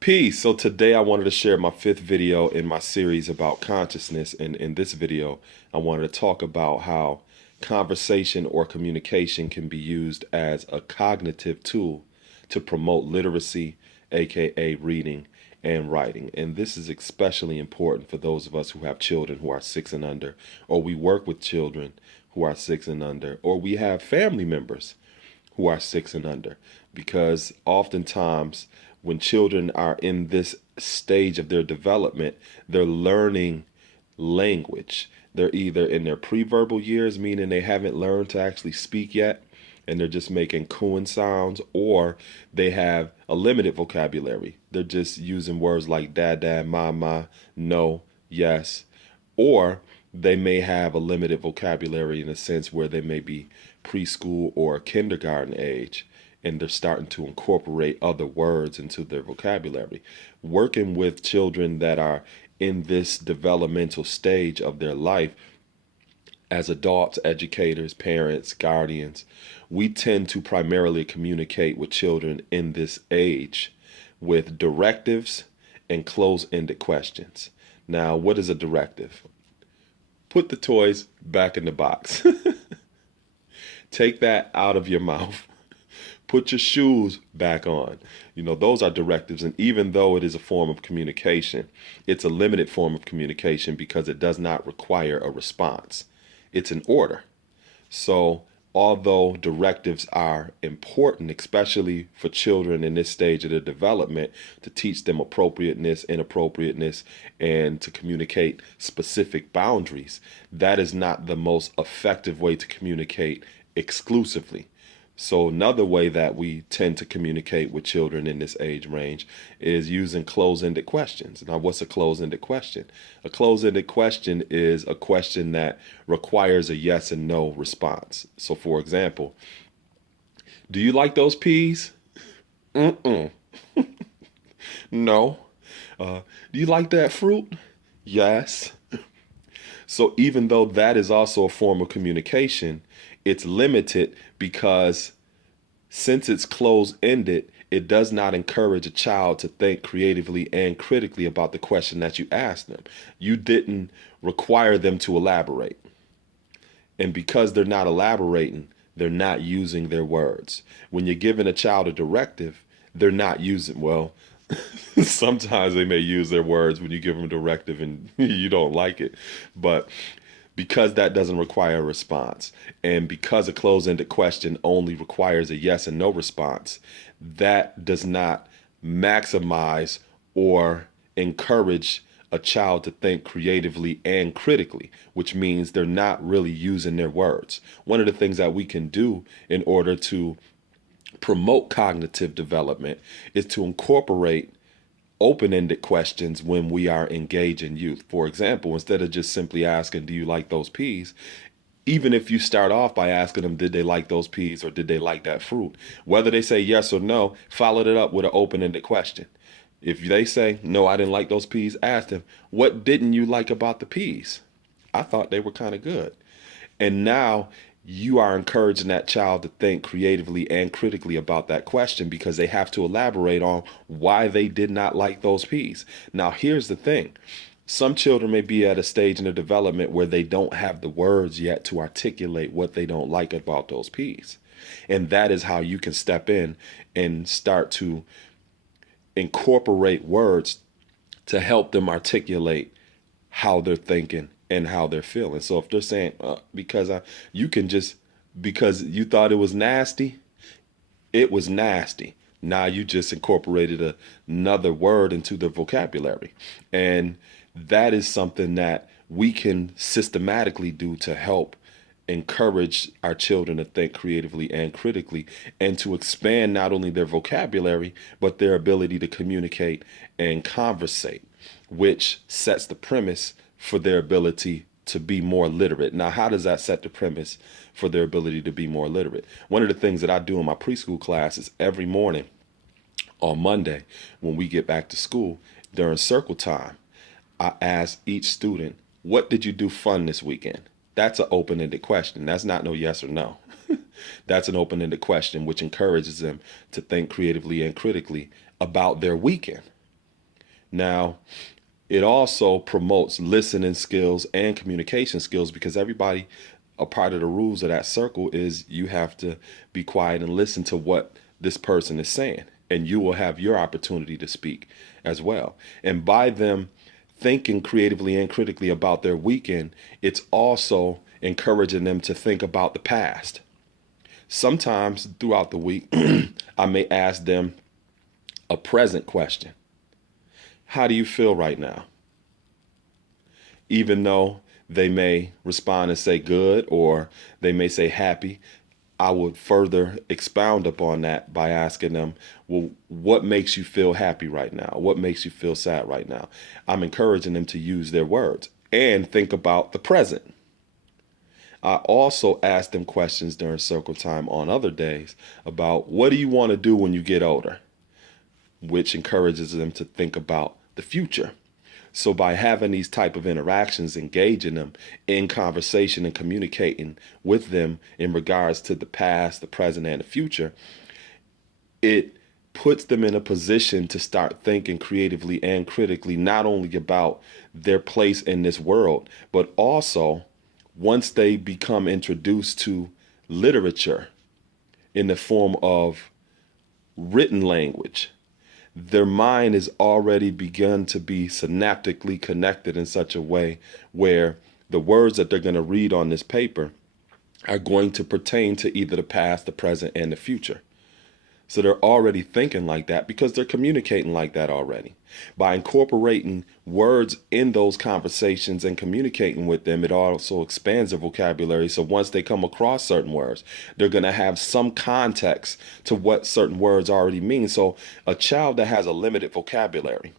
Peace. So today I wanted to share my fifth video in my series about consciousness. And in this video, I wanted to talk about how conversation or communication can be used as a cognitive tool to promote literacy, aka reading and writing. And this is especially important for those of us who have children who are 6 and under, or we work with children who are 6 and under, or we have family members who are 6 and under, because oftentimes when children are in this stage of their development, they're learning language. They're either in their pre-verbal years, meaning they haven't learned to actually speak yet, and they're just making cooing sounds, or they have a limited vocabulary. They're just using words like dad, dad, mama, no, yes, or they may have a limited vocabulary in a sense where they may be preschool or kindergarten age, and they're starting to incorporate other words into their vocabulary. Working with children that are in this developmental stage of their life, as adults, educators, parents, guardians, we tend to primarily communicate with children in this age with directives and close-ended questions. Now, what is a directive? Put the toys back in the box. Take that out of your mouth. Put your shoes back on. Those are directives. And even though it is a form of communication, it's a limited form of communication because it does not require a response. It's an order. So although directives are important, especially for children in this stage of their development, to teach them appropriateness, inappropriateness, and to communicate specific boundaries, that is not the most effective way to communicate exclusively. So another way that we tend to communicate with children in this age range is using close-ended questions. Now, what's a close-ended question? A close-ended question is a question that requires a yes and no response. So, for example, do you like those peas? Mm-mm. No. Do you like that fruit? Yes. So even though that is also a form of communication, it's limited because since it's closed-ended, it does not encourage a child to think creatively and critically about the question that you asked them. You didn't require them to elaborate. And because they're not elaborating, they're not using their words. When you're giving a child a directive, they're not using, well, sometimes they may use their words when you give them a directive and you don't like it. But because that doesn't require a response, and because a closed-ended question only requires a yes and no response, that does not maximize or encourage a child to think creatively and critically, which means they're not really using their words. One of the things that we can do in order to promote cognitive development is to incorporate open-ended questions when we are engaging youth. For example, instead of just simply asking, do you like those peas? Even if you start off by asking them, did they like those peas or did they like that fruit? Whether they say yes or no, follow it up with an open-ended question. If they say, no, I didn't like those peas, ask them, what didn't you like about the peas? I thought they were kind of good. And now you are encouraging that child to think creatively and critically about that question because they have to elaborate on why they did not like those peas. Now, here's the thing. Some children may be at a stage in their development where they don't have the words yet to articulate what they don't like about those peas. And that is how you can step in and start to incorporate words to help them articulate how they're thinking and how they're feeling. So if they're saying, because you thought it was nasty, it was nasty. Now you just incorporated another word into the vocabulary. And that is something that we can systematically do to help encourage our children to think creatively and critically, and to expand not only their vocabulary, but their ability to communicate and conversate, which sets the premise for their ability to be more literate. Now, how does that set the premise for their ability to be more literate? One of the things that I do in my preschool class is every morning on Monday, when we get back to school, during circle time, I ask each student, what did you do fun this weekend? That's an open-ended question. That's not no yes or no. That's an open-ended question, which encourages them to think creatively and critically about their weekend. Now, it also promotes listening skills and communication skills, because everybody, a part of the rules of that circle is you have to be quiet and listen to what this person is saying, and you will have your opportunity to speak as well. And by them thinking creatively and critically about their weekend, it's also encouraging them to think about the past. Sometimes throughout the week, I may ask them a present question. How do you feel right now? Even though they may respond and say good, or they may say happy, I would further expound upon that by asking them, well, what makes you feel happy right now? What makes you feel sad right now? I'm encouraging them to use their words and think about the present. I also ask them questions during circle time on other days about, what do you want to do when you get older? Which encourages them to think about the future. So by having these type of interactions, engaging them in conversation and communicating with them in regards to the past, the present, and the future, it puts them in a position to start thinking creatively and critically, not only about their place in this world, but also once they become introduced to literature in the form of written language, their mind is already begun to be synaptically connected in such a way where the words that they're going to read on this paper are going to pertain to either the past, the present, and the future. So they're already thinking like that because they're communicating like that already. By incorporating words in those conversations and communicating with them, it also expands their vocabulary. So once they come across certain words, they're going to have some context to what certain words already mean. So a child that has a limited vocabulary,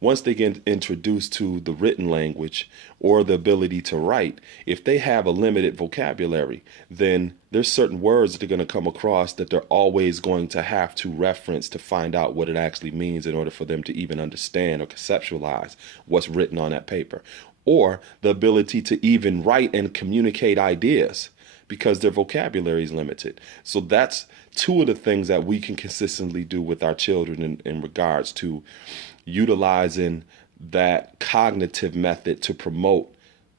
once they get introduced to the written language or the ability to write, if they have a limited vocabulary, then there's certain words that they're going to come across that they're always going to have to reference to find out what it actually means in order for them to even understand or conceptualize what's written on that paper. Or the ability to even write and communicate ideas, because their vocabulary is limited. So that's two of the things that we can consistently do with our children in regards to utilizing that cognitive method to promote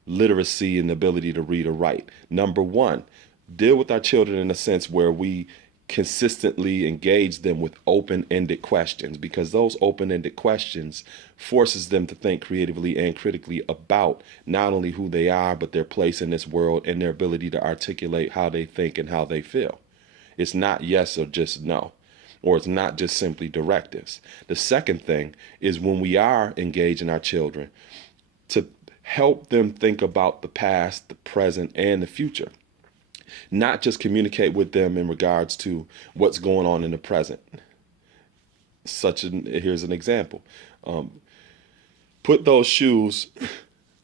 literacy and the ability to read or write. Number one, deal with our children in a sense where we consistently engage them with open-ended questions, because those open-ended questions forces them to think creatively and critically about not only who they are, but their place in this world and their ability to articulate how they think and how they feel. It's not yes or just no, or it's not just simply directives. The second thing is, when we are engaging our children, to help them think about the past, the present, and the future. Not just communicate with them in regards to what's going on in the present. Here's an example. Put those shoes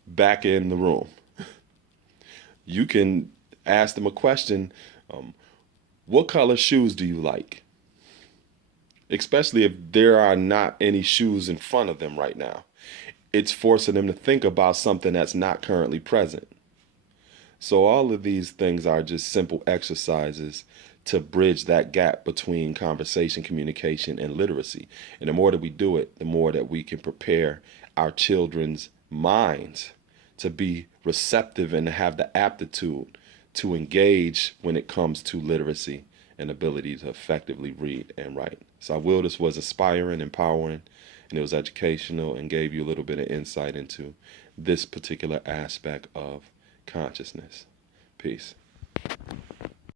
back in the room. You can ask them a question. What color shoes do you like? Especially if there are not any shoes in front of them right now. It's forcing them to think about something that's not currently present. So all of these things are just simple exercises to bridge that gap between conversation, communication, and literacy. And the more that we do it, the more that we can prepare our children's minds to be receptive and to have the aptitude to engage when it comes to literacy and ability to effectively read and write. So I will, this was inspiring, empowering, and it was educational, and gave you a little bit of insight into this particular aspect of consciousness. Peace.